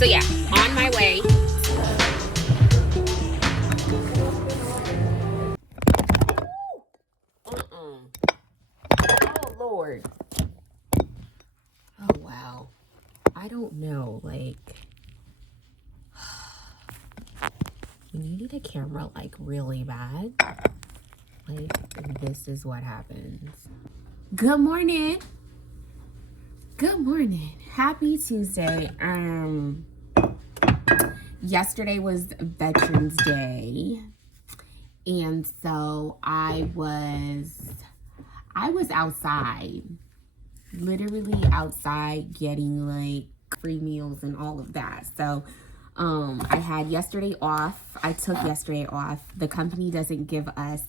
So yeah, on my way. Oh Lord. Oh wow. I don't know, like, when you need a camera like really bad, like this is what happens. Good morning. Good morning. Happy Tuesday. Yesterday was Veterans Day, and so I was outside, literally outside, getting like free meals and all of that. So I had yesterday off. I took yesterday off. The company doesn't give us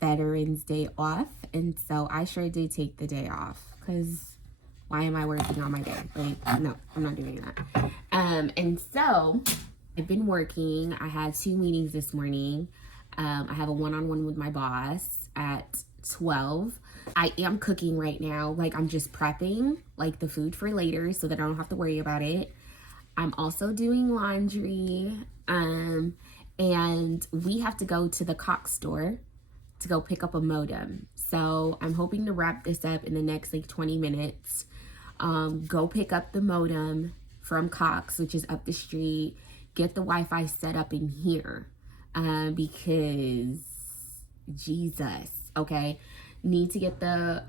Veterans Day off, and so I sure did take the day off, because why am I working on my day? Like, no, I'm not doing that. And so I've been working. I had 2 meetings this morning. I have a one-on-one with my boss at 12. I am cooking right now. Like, I'm just prepping like the food for later so that I don't have to worry about it. I'm also doing laundry. And we have to go to the Cox store to go pick up a modem. So I'm hoping to wrap this up in the next like 20 minutes. Go pick up the modem from Cox, which is up the street. Get the Wi-Fi set up in here, because Jesus, okay? Need to get the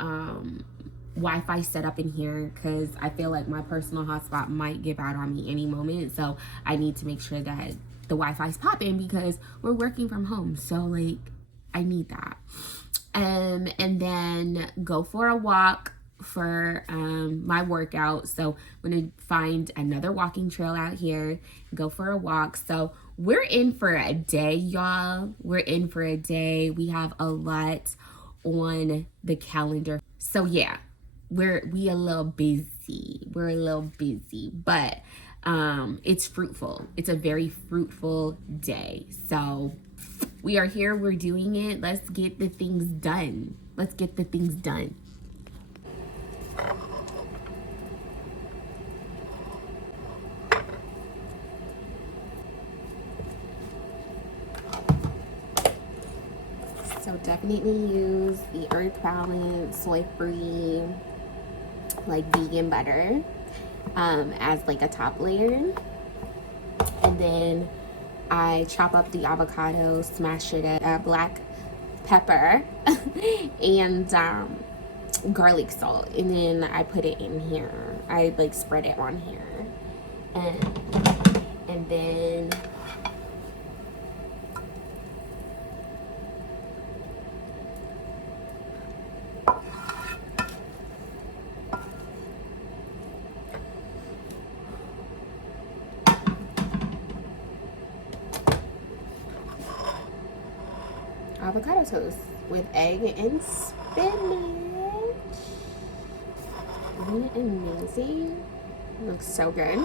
Wi-Fi set up in here, because I feel like my personal hotspot might give out on me any moment. So I need to make sure that the Wi-Fi is popping, because we're working from home. So like, I need that. And then go for a walk for my workout. So I'm gonna find another walking trail out here, go for a walk. So we're in for a day, y'all. We're in for a day. We have a lot on the calendar. So yeah, we a little busy. We're a little busy, but it's fruitful. It's a very fruitful day. So we are here, we're doing it. Let's get the things done. Let's get the things done. So definitely use the Earth Balance soy-free, like vegan butter, as like a top layer. And then I chop up the avocado, smash it at black pepper, and garlic salt, and then I put it in here. I like spread it on here, and then avocado toast with egg and spinach. Isn't it amazing? It looks so good.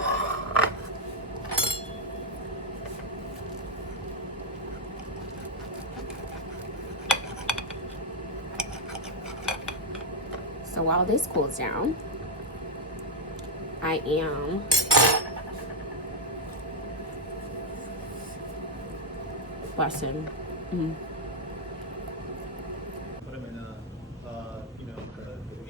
So while this cools down, I am busting. Put them in the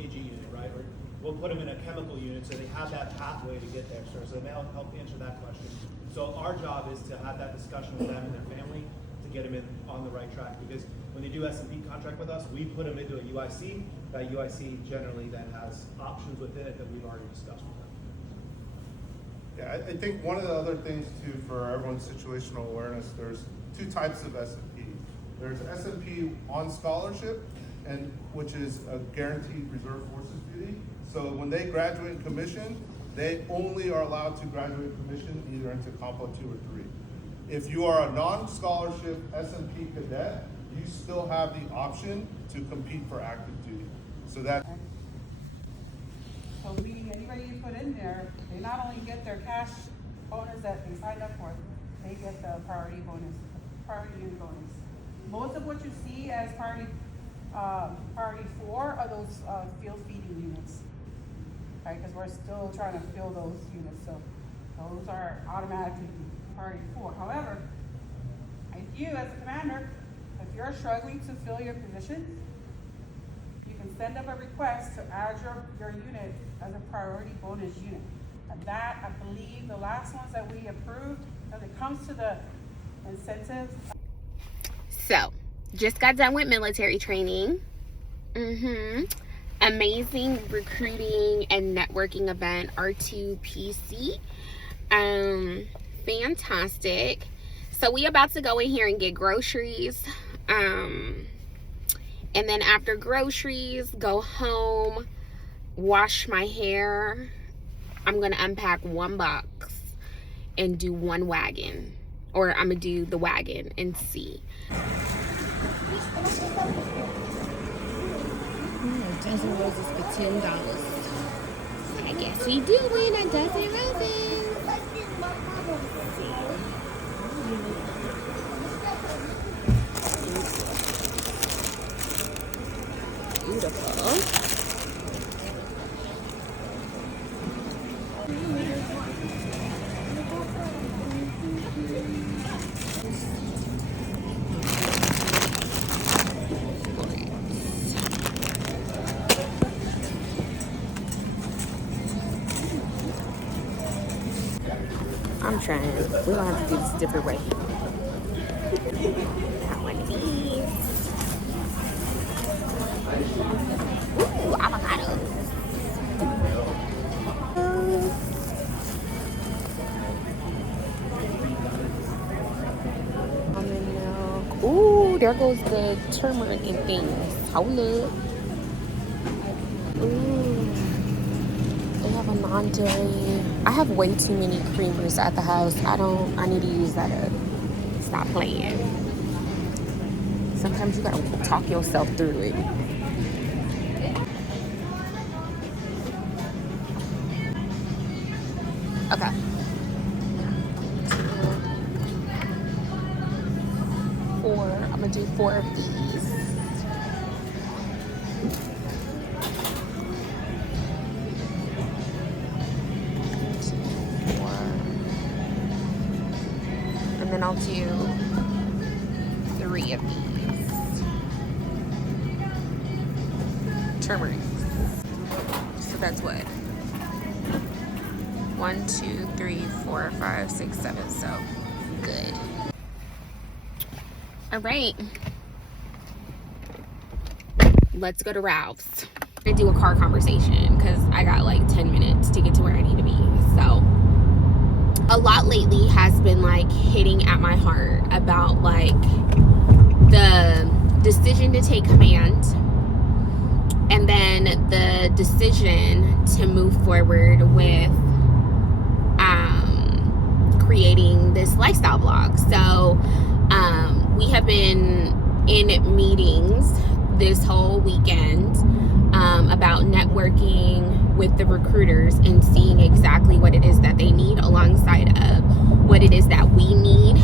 AG unit, right? Or we'll put them in a chemical unit so they have that pathway to get there. So that'll help answer that question. So our job is to have that discussion with them and their family to get them in on the right track. Because when they do S&P contract with us, we put them into a UIC. That UIC generally then has options within it that we've already discussed with them. Yeah, I think one of the other things too for everyone's situational awareness, there's 2 types of S&P. There's S&P on scholarship, and which is a guaranteed reserve forces duty. So when they graduate and commission, they only are allowed to graduate and commission either into Compo 2 or 3. If you are a non-scholarship S&P cadet, you still have the option to compete for active duty. So that. So anybody you put in there, they not only get their cash bonus that they signed up for, they get the priority bonus, priority unit bonus. Most of what you see as priority 4 are those field feeding units, right? Because we're still trying to fill those units. So those are automatically priority 4. However, if you as a commander, if you're struggling to fill your positions, you can send up a request to add your unit as a priority bonus unit. And that, I believe, the last ones that we approved, as it comes to the incentives. So, just got done with military training. Amazing recruiting and networking event, R2PC. Fantastic. So we about to go in here and get groceries. And then after groceries, go home, wash my hair. I'm gonna unpack 1 box and do 1 wagon. Or I'm gonna do the wagon and see. Dozen roses for $10. I guess we do win a dozen roses. Beautiful. I'm trying. We're gonna have to do this a different way. Got one of these. Ooh, avocado. Almond milk. Ooh, there goes the turmeric and things. Hold up. Ooh. They have a non-dairy. I have way too many creamers at the house. I need to use that up. Stop playing. Sometimes you gotta talk yourself through it. Okay. 4. I'm gonna do 4 of these. And then I'll do 3 of these. Turmeric. So that's what? 1, 2, 3, 4, 5, 6, 7. So good. All right. Let's go to Ralph's. I'm gonna do a car conversation because I got like 10 minutes to get to where I need to be. So a lot lately has been like hitting at my heart about like the decision to take command and then the decision to move forward with creating this lifestyle blog. So we have been in meetings this whole weekend about networking with the recruiters and seeing exactly what it is that they need alongside of what it is that we need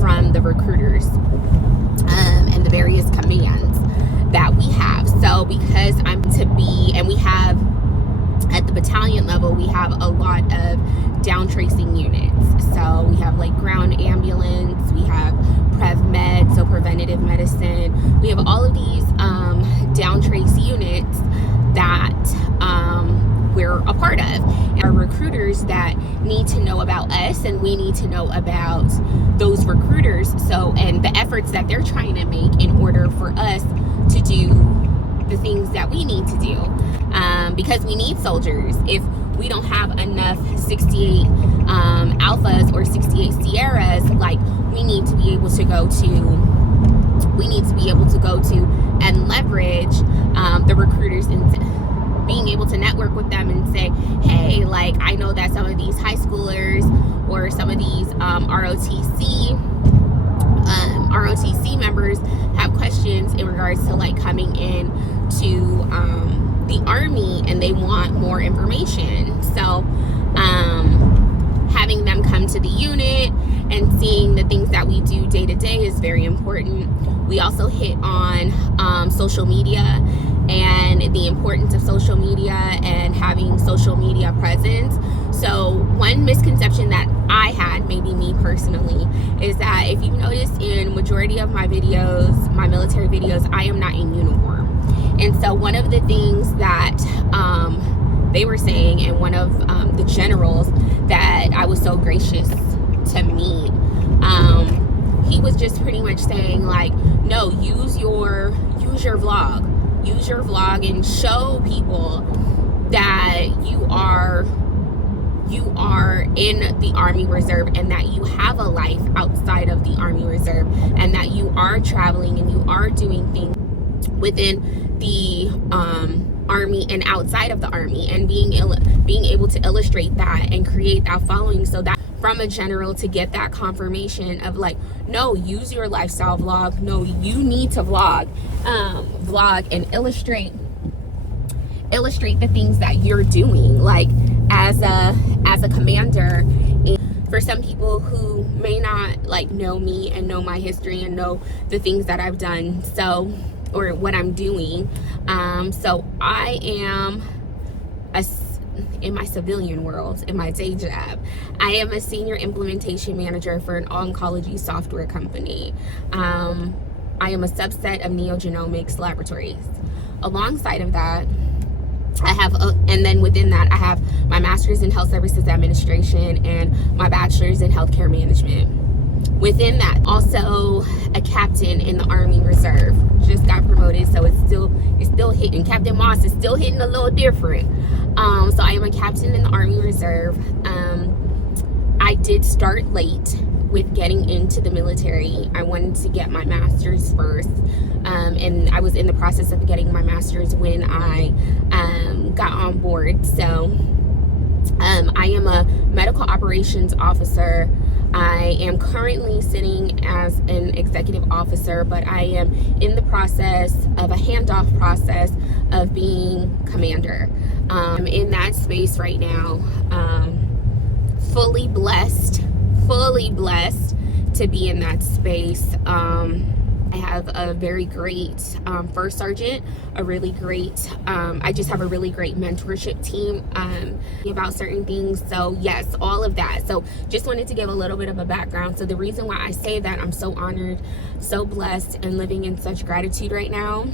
from the recruiters and the various commands that we have. So because I'm to be, and we have at the battalion level, we have a lot of down tracing units. So we have like ground ambulance, we have Prev Med, so preventative medicine. We have all of these down trace units that we're a part of. Our recruiters that need to know about us, and we need to know about those recruiters. So, and the efforts that they're trying to make in order for us to do the things that we need to do, because we need soldiers. If we don't have enough 68 Alphas or 68 Sierras, like we need to be able to go to and leverage the recruiters and being able to network with them and say, hey, like I know that some of these high schoolers or some of these ROTC members have questions in regards to like coming in to the Army and they want more information. So having them come to the unit and seeing the things that we do day to day is very important. We also hit on social media and the importance of social media and having social media presence. So one misconception that I had, maybe me personally, is that if you notice in majority of my videos, my military videos, I am not in uniform. And so one of the things that they were saying, and one of the generals that I was so gracious to meet, he was just pretty much saying like, no, use your vlog and show people that you are in the Army Reserve and that you have a life outside of the Army Reserve, and that you are traveling and you are doing things within the Army and outside of the Army, and being able to illustrate that and create that following, so that from a general to get that confirmation of like, no, use your lifestyle vlog, no, you need to vlog and illustrate the things that you're doing, like as a commander. And for some people who may not like know me and know my history and know the things that I've done, so, or what I'm doing, so I am in my civilian world, in my day job, I am a senior implementation manager for an oncology software company. I am a subset of NeoGenomics Laboratories. Alongside of that, I have, and then within that, I have my master's in health services administration and my bachelor's in healthcare management. Within that, also a captain in the Army Reserve. Just got promoted, so it's still hitting. Captain Moss is still hitting a little different. So I am a captain in the Army Reserve. I did start late with getting into the military. I wanted to get my master's first, and I was in the process of getting my master's when I got on board. So I am a medical operations officer. I am currently sitting as an executive officer, but I am in the process of a handoff process of being commander. In that space right now, fully blessed to be in that space. I have a very great first sergeant, a really great, I just have a really great mentorship team about certain things. So yes, all of that. So just wanted to give a little bit of a background. So the reason why I say that I'm so honored, so blessed, and living in such gratitude right now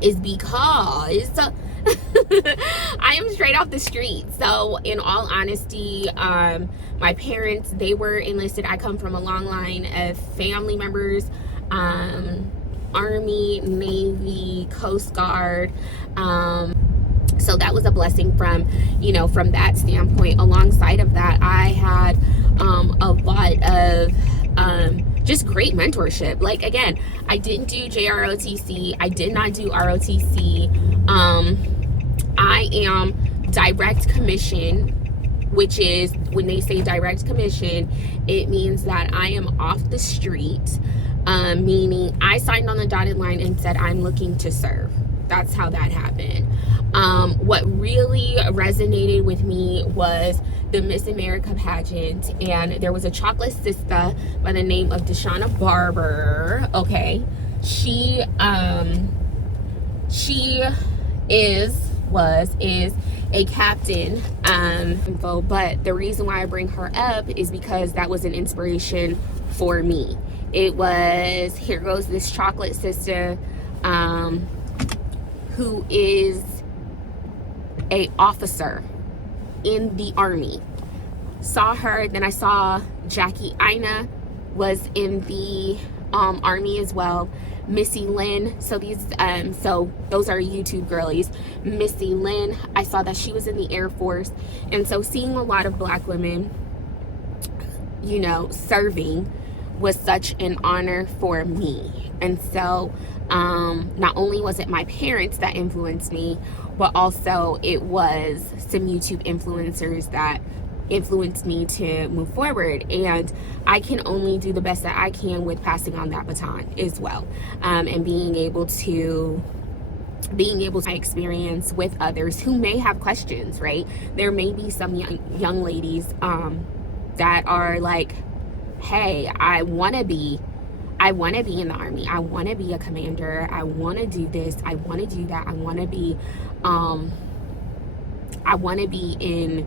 is because I am straight off the street. So in all honesty, my parents, they were enlisted. I come from a long line of family members, Army, Navy, Coast Guard. So that was a blessing from that standpoint. Alongside of that, I had a lot of just great mentorship. Like, again, I didn't do JROTC. I did not do ROTC. I am direct commission, which is, when they say direct commission, it means that I am off the street, meaning I signed on the dotted line and said I'm looking to serve. That's how that happened. What really resonated with me was the Miss America pageant, and there was a chocolate sister by the name of Deshauna Barber. Okay, she is a captain, but the reason why I bring her up is because that was an inspiration for me. It was, here goes this chocolate sister, who is a officer in the Army. Saw her, then I saw Jackie Ina was in the Army as well. Missy Lynn, so those are YouTube girlies. Missy Lynn, I saw that she was in the Air Force. And so seeing a lot of Black women, serving was such an honor for me. And so not only was it my parents that influenced me, but also it was some YouTube influencers that influenced me to move forward. And I can only do the best that I can with passing on that baton as well, and being able to experience with others who may have questions, right? There may be some young ladies that are like, hey, I want to be in the Army. I want to be a commander. I want to do this. I want to do that. I want to be in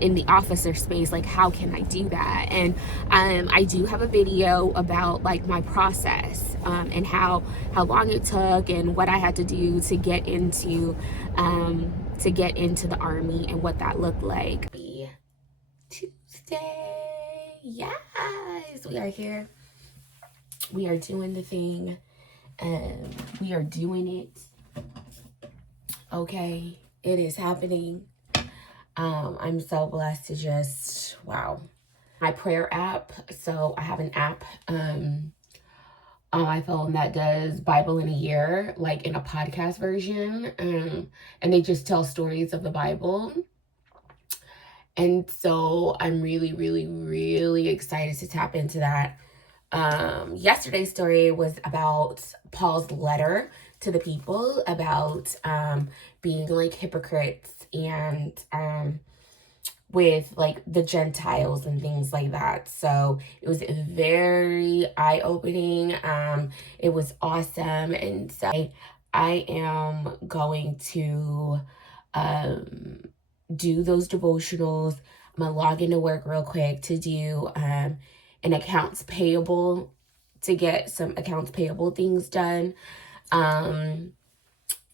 in the officer space, like how can I do that? And I do have a video about like my process, and how long it took and what I had to do to get into the Army and what that looked like. Tuesday, yes, we are here. We are doing the thing. We are doing it. Okay, it is happening. I'm so blessed to just, wow. My prayer app. So I have an app on my phone that does Bible in a year, like in a podcast version. And they just tell stories of the Bible. And so I'm really, really, really excited to tap into that. Yesterday's story was about Paul's letter to the people about being like hypocrites and with like the Gentiles and things like that. So it was very eye-opening. It was awesome. And so I am going to do those devotionals. I'm gonna log into work real quick to do an accounts payable, to get some accounts payable things done.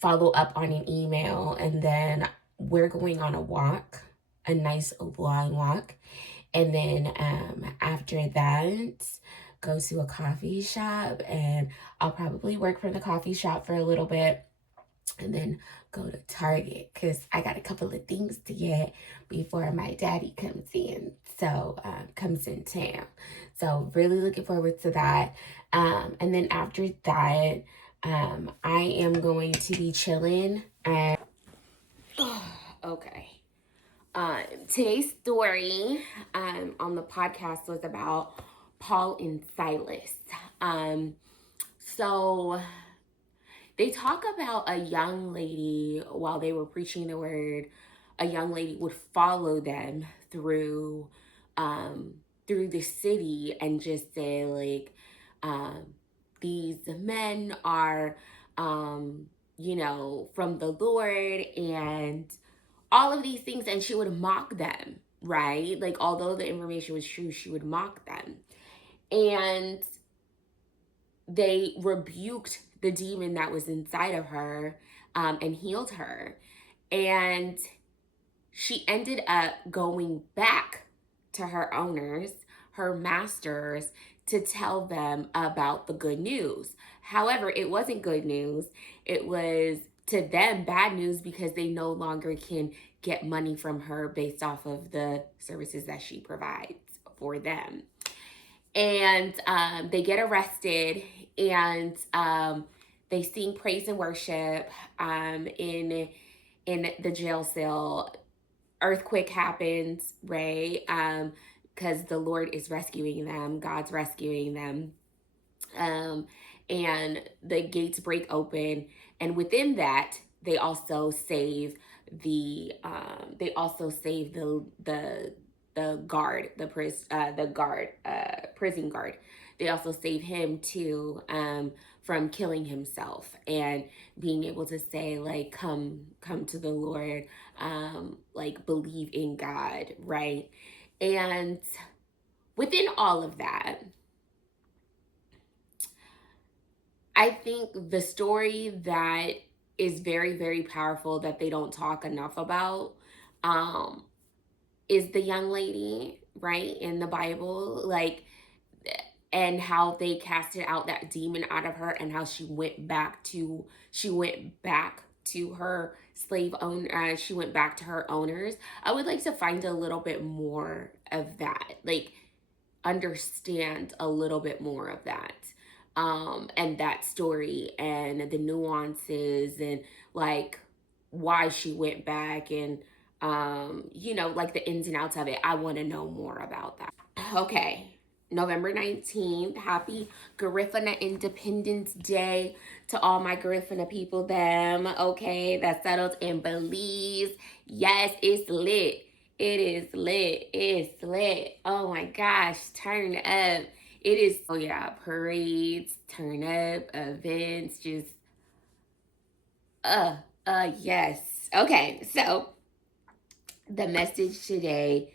Follow up on an email, and then we're going on a walk, a nice long walk. And then after that, go to a coffee shop, and I'll probably work from the coffee shop for a little bit, and then go to Target because I got a couple of things to get before my daddy comes in. So comes in town. So really looking forward to that. And then after that, I am going to be chilling. And okay. Today's story on the podcast was about Paul and Silas. So they talk about a young lady while they were preaching the word. A young lady would follow them through the city and just say like, these men are, from the Lord and all of these things, and she would mock them, right? Like, although the information was true, she would mock them. And they rebuked the demon that was inside of her, and healed her. And she ended up going back to her owners, her masters, to tell them about the good news. However, it wasn't good news. It was, to them, bad news, because they no longer can get money from her based off of the services that she provides for them. And they get arrested, and they sing praise and worship in the jail cell. Earthquake happens, right? Because the Lord is rescuing them. God's rescuing them. And the gates break open, and within that, they also save the guard, prison guard. They also save him too, from killing himself, and being able to say like, come to the Lord, like believe in God, right? And within all of that, I think the story that is very, very powerful that they don't talk enough about, is the young lady, right, in the Bible, like, and how they casted out that demon out of her, and how she went back to her slave owner. She went back to her owners. I would like to find a little bit more of that, like understand a little bit more of that, and that story and the nuances, and like why she went back, and like the ins and outs of it. I want to know more about that. Okay, November 19th. Happy Garifuna Independence Day to all my Garifuna people, them. Okay, that's settled in Belize. Yes, it's lit. It is lit. It's lit. Oh my gosh, turn up. It is, oh yeah, parades, turn up, events, just, yes. Okay, so The message today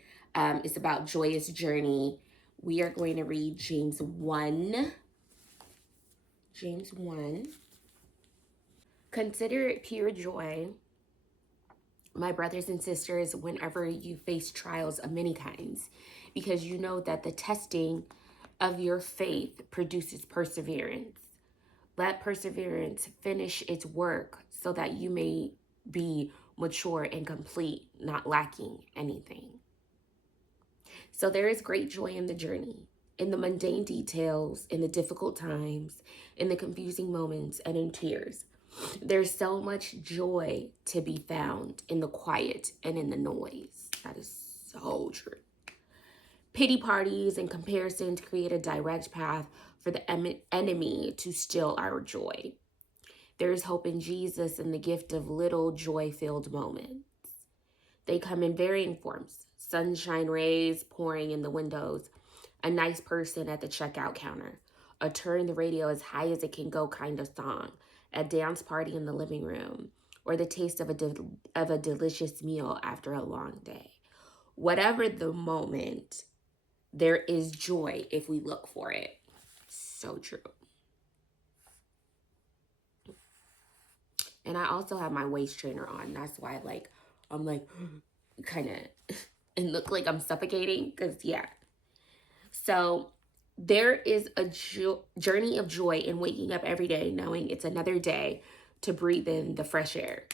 is about joyous journey. We are going to read James 1. James 1. Consider it pure joy, my brothers and sisters, whenever you face trials of many kinds, because you know that the testing of your faith produces perseverance. Let perseverance finish its work so that you may be mature and complete, not lacking anything. So there is great joy in the journey, in the mundane details, in the difficult times, in the confusing moments, and in tears. There's so much joy to be found in the quiet and in the noise. That is so true. Pity parties and comparisons create a direct path for the enemy to steal our joy. There is hope in Jesus and the gift of little joy-filled moments. They come in varying forms: sunshine rays pouring in the windows, a nice person at the checkout counter, a turn the radio as high as it can go kind of song, a dance party in the living room, or the taste of a delicious meal after a long day. Whatever the moment, there is joy if we look for it. So true. And I also have my waist trainer on. That's why I'm kind of and look like I'm suffocating, because yeah. So there is a journey of joy in waking up every day knowing it's another day to breathe in the fresh air.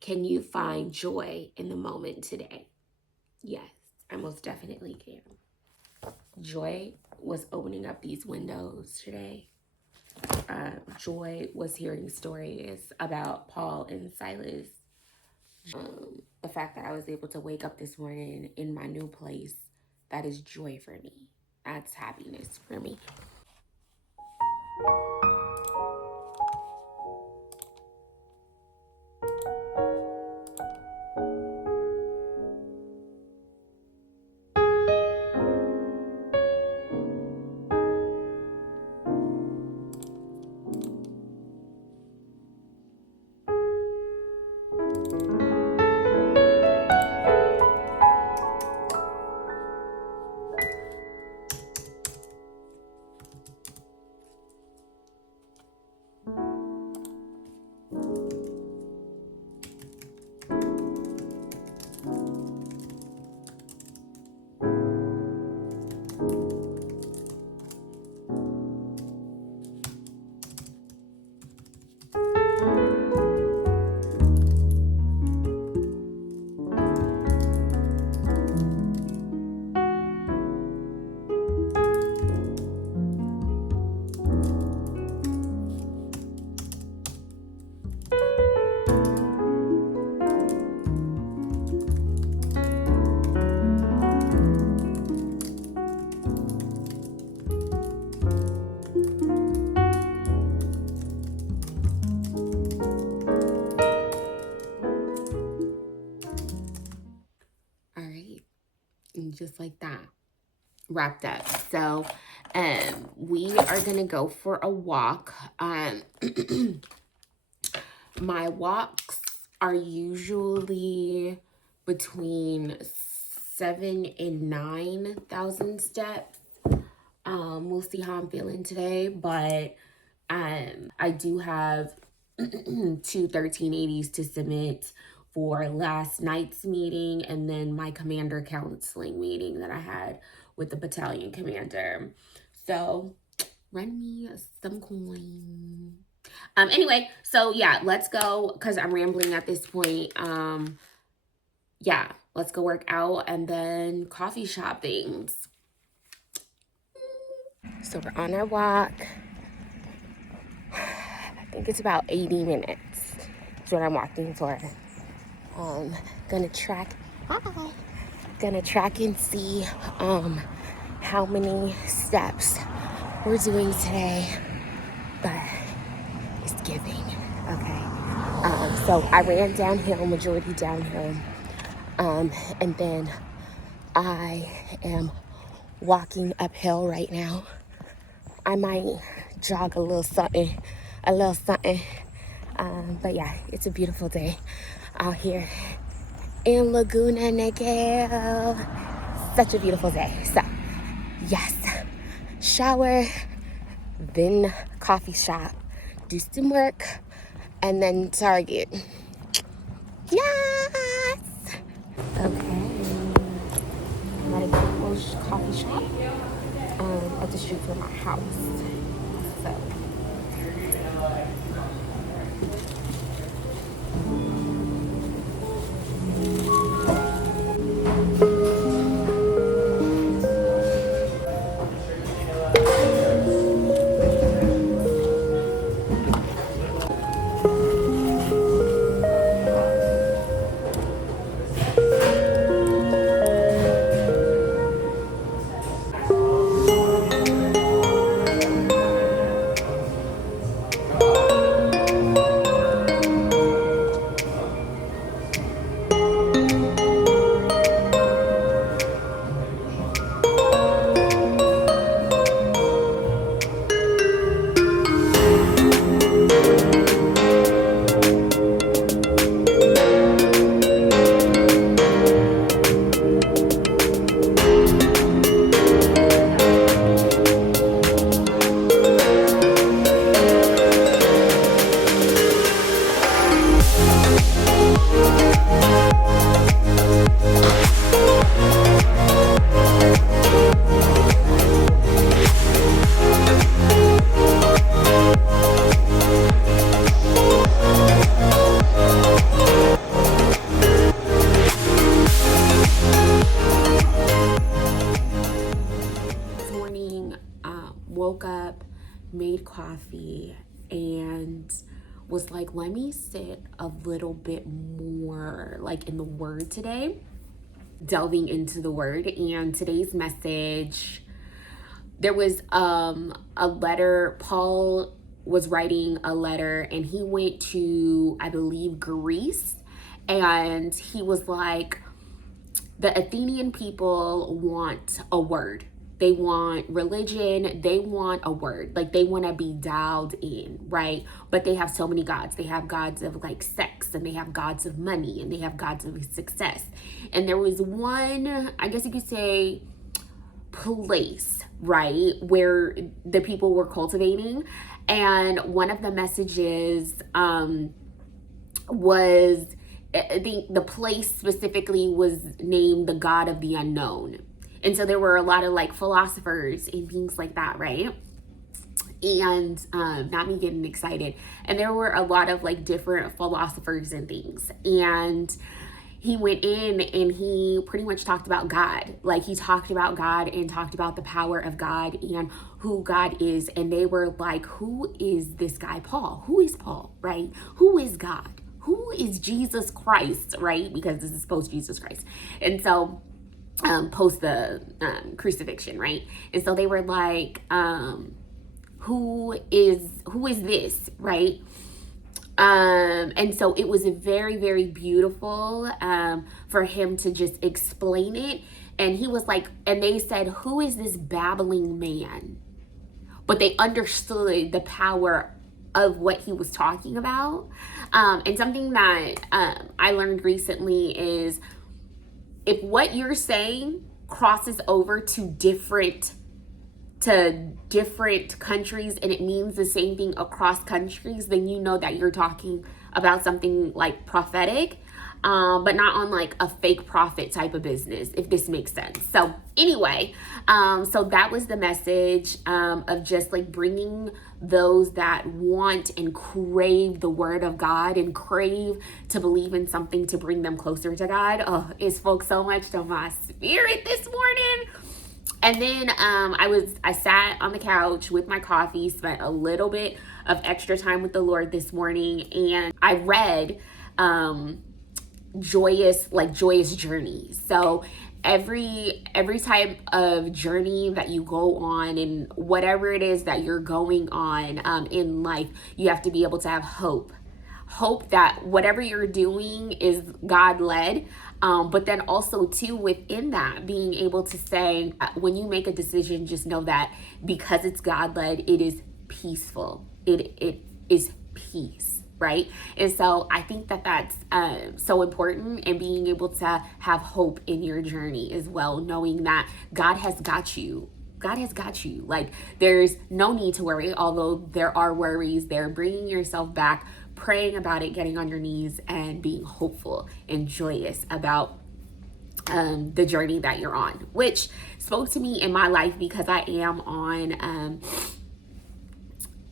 Can you find joy in the moment today? Yes, I most definitely can. Joy was opening up these windows today. Joy was hearing stories about Paul and Silas. The fact that I was able to wake up this morning in my new place, that is joy for me. That's happiness for me. All right. And just like that, wrapped up. So we are gonna go for a walk. My walks are usually between 7,000 and 9,000 steps. We'll see how I'm feeling today, but I do have two 1380s to submit for last night's meeting and then my commander counseling meeting that I had with the battalion commander. So run me some coin. Anyway, so yeah, let's go, because I'm rambling at this point. Yeah, let's go work out and then coffee shop things. So we're on our walk. I think it's about 80 minutes. That's what I'm walking for. Gonna track and see how many steps we're doing today. But it's giving. Okay. So I ran downhill, majority downhill. And then I am walking uphill right now. I might jog a little something. But yeah, it's a beautiful day out here in Laguna, Nigel. Such a beautiful day. So, yes, shower, then coffee shop, do some work, and then Target. Yes! Okay. I'm at a coffee shop at the street from my house. So, this morning, woke up, made coffee, and was like, let me sit a little bit more like in the word today, delving into the word. And today's message, there was a letter. Paul was writing a letter, and he went to, I believe, Greece, and he was like, the Athenian people want a word. They want religion. They want a word. Like, they want to be dialed in, right? But they have so many gods. They have gods of like sex, and they have gods of money, and they have gods of success. And there was one, I guess you could say, place, right, where the people were cultivating. And one of the messages was, I think the place specifically was named the God of the unknown. And so there were a lot of like philosophers and things like that, right? And not me getting excited. And there were a lot of like different philosophers and things. And he went in and he pretty much talked about God. Like, he talked about God and talked about the power of God and who God is. And they were like, who is this guy Paul? Who is Paul, right? Who is God? Who is Jesus Christ, right? Because this is post Jesus Christ. And so post the crucifixion, right? And so they were like, who is this, right? And so it was very, very beautiful for him to just explain it. And he was like, and they said, who is this babbling man? But they understood the power of what he was talking about. And something that I learned recently is, if what you're saying crosses over to different countries and it means the same thing across countries, then you know that you're talking about something like prophetic, but not on like a fake prophet type of business, if this makes sense. So anyway, so that was the message of just like bringing those that want and crave the word of God and crave to believe in something to bring them closer to God. Oh, it spoke so much to my spirit this morning. And then I sat on the couch with my coffee, spent a little bit of extra time with the Lord this morning, and I read joyous journeys. So every type of journey that you go on, and whatever it is that you're going on in life, you have to be able to have hope that whatever you're doing is God led. But then also too, within that, being able to say, when you make a decision, just know that because it's God led, it is peaceful. It is peace. right? And so I think that that's so important, and being able to have hope in your journey as well, knowing that God has got you. God has got you. Like, there's no need to worry, although there are worries there. Bringing yourself back, praying about it, getting on your knees, and being hopeful and joyous about the journey that you're on, which spoke to me in my life because I am on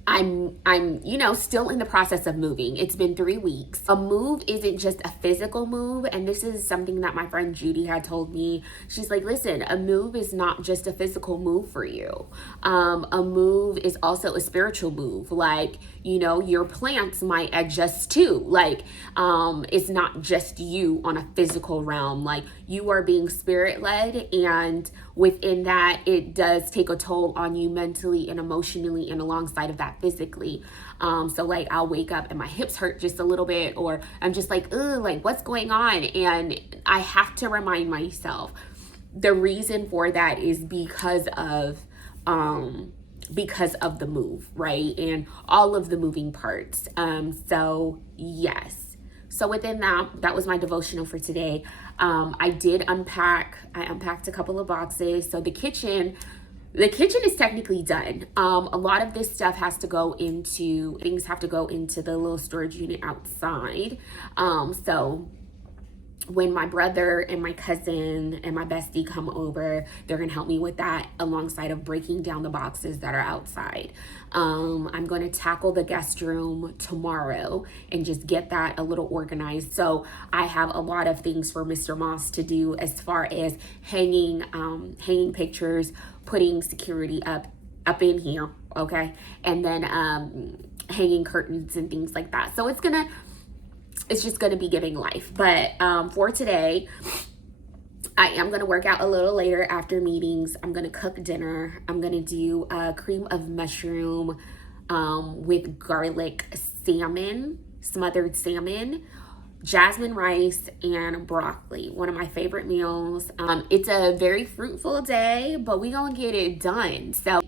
I'm still in the process of moving. It's been 3 weeks. A move isn't just a physical move, and this is something that my friend Judy had told me. She's like, listen, a move is not just a physical move for you. A move is also a spiritual move. Like, your plants might adjust too. Like, it's not just you on a physical realm. Like, you are being spirit led, and within that, it does take a toll on you mentally and emotionally, and alongside of that, physically. So like, I'll wake up and my hips hurt just a little bit, or I'm just like, ugh, like, what's going on? And I have to remind myself the reason for that is because of the move, right? And all of the moving parts. So yes. So within that was my devotional for today. I did unpack. I unpacked a couple of boxes. So the kitchen is technically done. A lot of this stuff have to go into the little storage unit outside. So when my brother and my cousin and my bestie come over, they're gonna help me with that alongside of breaking down the boxes that are outside. I'm gonna tackle the guest room tomorrow and just get that a little organized. So I have a lot of things for Mr. Moss to do as far as hanging pictures, putting security up in here, okay? And then hanging curtains and things like that. So it's just going to be giving life. But for today, I am going to work out a little later after meetings. I'm going to cook dinner. I'm going to do a cream of mushroom with garlic salmon, smothered salmon, jasmine rice, and broccoli. One of my favorite meals. It's a very fruitful day, but we going to get it done. So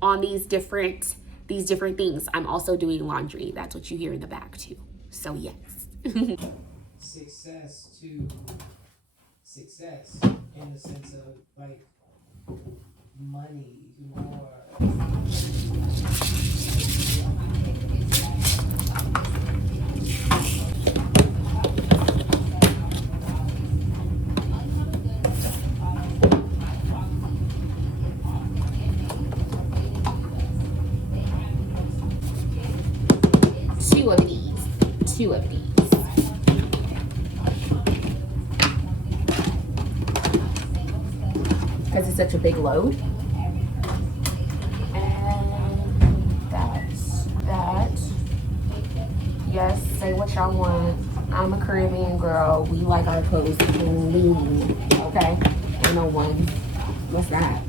on these different things, I'm also doing laundry. That's what you hear in the back too. So yes. Success in the sense of like money, more. Two of these. Because it's such a big load. And that's that. Yes, say what y'all want. I'm a Caribbean girl. We like our clothes clean, okay? And no one. What's that?